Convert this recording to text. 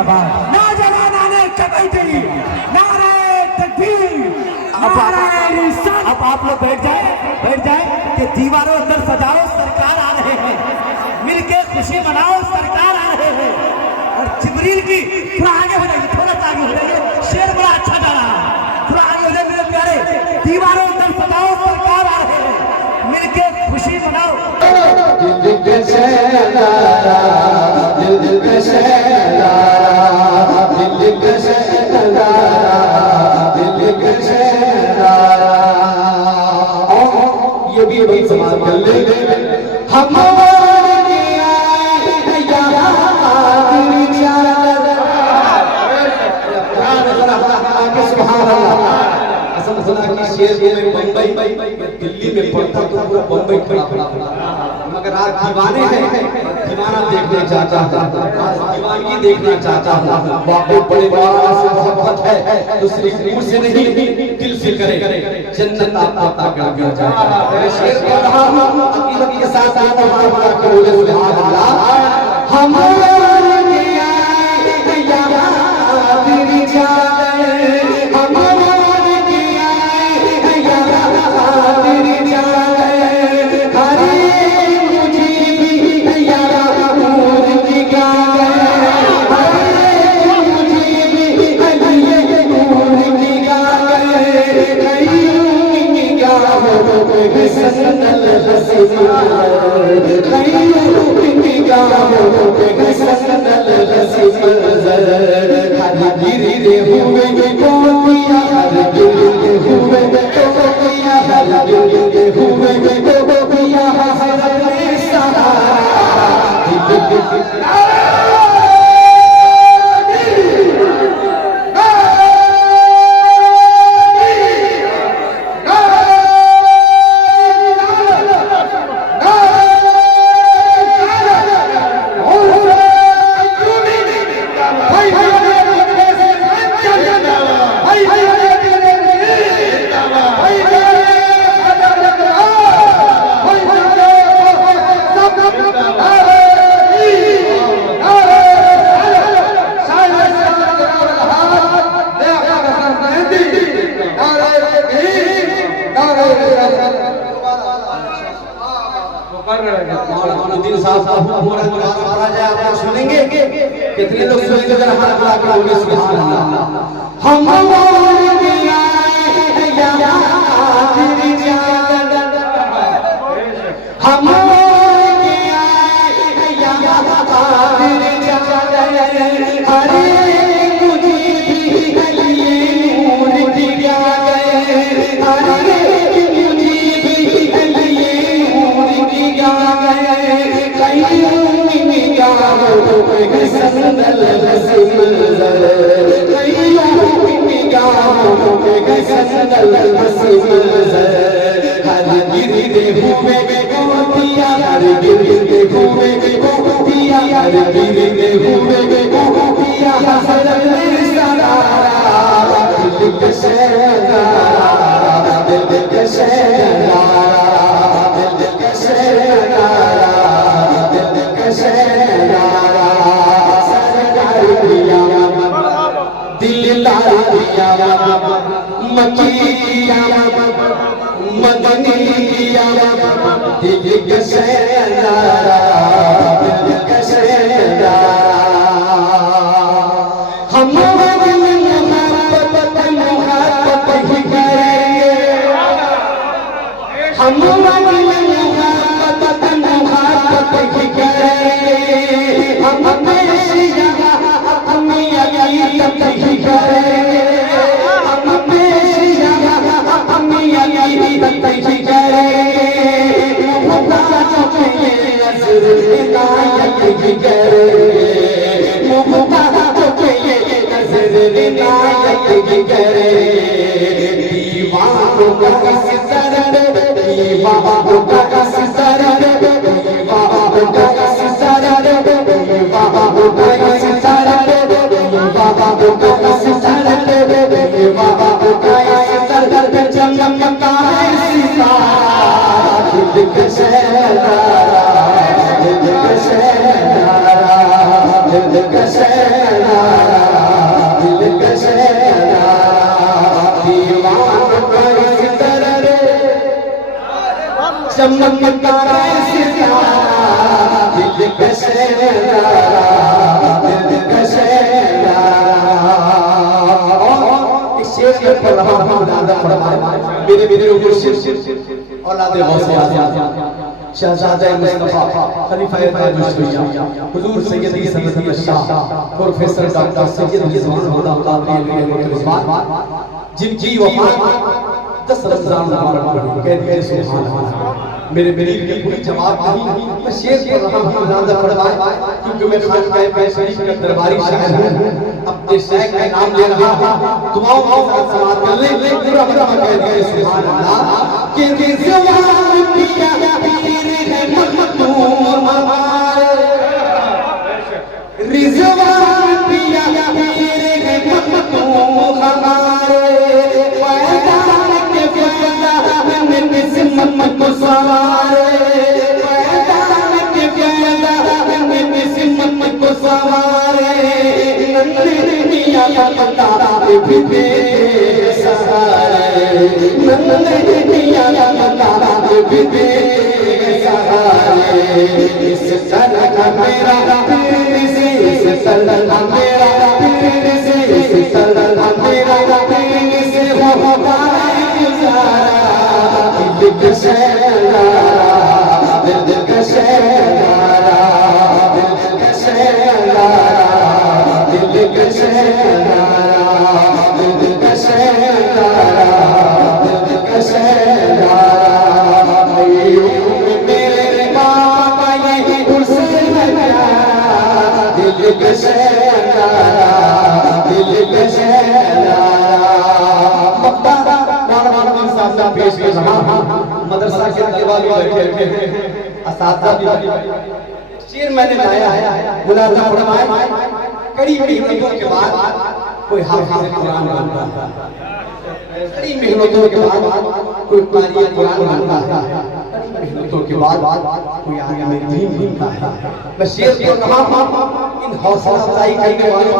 जिंदाबाद। नौजवान ने कबड्डी नारे तकबीर। अब आप लोग बैठ जाए कि दीवारों अंदर सजाओ, सरकार आ रहे हैं, मिलके खुशी मनाओ, सरकार आ रहे हैं। और जिब्रील की थोड़ा आगे हो जाइए, थोड़ा सा आगे हो जाइए, शेर बड़ा अच्छा गा रहा है, थोड़ा आगे हो जाए मेरे प्यारे। दीवारों अंदर सजाओ, सरकार आ रहे हैं, मिलके खुशी मनाओ। दिल के शहनारा, दिल के शहनारा, दिल के शहनारा, दिल के शहनारा। ये भी बड़ी समाज कर ले हम दिल्ली में पढ़ता तो पूरा बम्बई खड़ा मगर आज दीवाने हैं, दीवाना देखने चाहता है, आज दीवानगी देखना चाहता हूँ। वाकई बड़े वाला से मोहब्बत है, दूसरी मुंह से नहीं दिल से करे, जन्नत आपका कर दिया जाएगा। मेरे शेर कह रहा हूँ अकीदत के साथ साथ हमारा करोगे सुभान अल्लाह। हमारे सुनेंगे कितने लोग सुनेंगे जरा हमारा दुआ करोगे सुभान अल्लाह। हम दिल के शहनारा चमकता सितारा दिल कसे दिल कसे शेर के पर रहा हूं नादा फरमाए मेरे मेरे ऊपर सिर औलादे गौसे आज़म शहजादा मुस्तफा खलीफा ताजुश्रिया हुजूर सैयदी सल्लल्लाहु अलैहि वसल्लम प्रोफेसर डॉक्टर सैयद रिजवान अल्लाह जिनकी वफात 10 रमजान मुबारक कह दिए सुभान अल्लाह मेरे मेरी की पूरी जवाब नहीं मैं शेर पर रहा हूं नादा फरमाए क्योंकि मैं खानकाह शरीफ का दरबारी शायर हूं अपने शेख का नाम ले रहा हूं दुआओं के साथ समात कर ले पूरा पूरा कह दिए सुभान अल्लाह कि रिजवान पिया पीर है मखदूम हमारे रिजवान पिया पीर है मखदूम हमारे पैदान के पैदा में किस्मत को सवारे पैदान के पैदा में किस्मत को सवारे नन्हिया का पता भी दे सहारे नन्हिया का पता भी दे सहारे इस तरह का मेरा इस तरह का मेरा इस तरह का मेरा से हो पाए गुजारा दिल कसे दिल कसे दिल कसे दिल कसे दिल कसे दिल कसे मेरे बाबा यही हुस्न दिल कसे दिल कसे पेश कर रहा हूं मदरसा के तलबा भी बैठे हैं असातिज़ा भी शेर मैंने लाया है मुलाजा फरमाए कड़ी मेहनतों के बाद कोई हाफिज़ कुरान बनता है कड़ी मेहनतों के बाद कोई क़ारी कुरान बनता है कड़ी मेहनतों के बाद कोई आगे में दीन बनता है मैं शेर को कहा इन हौसला अफजाई करने वालों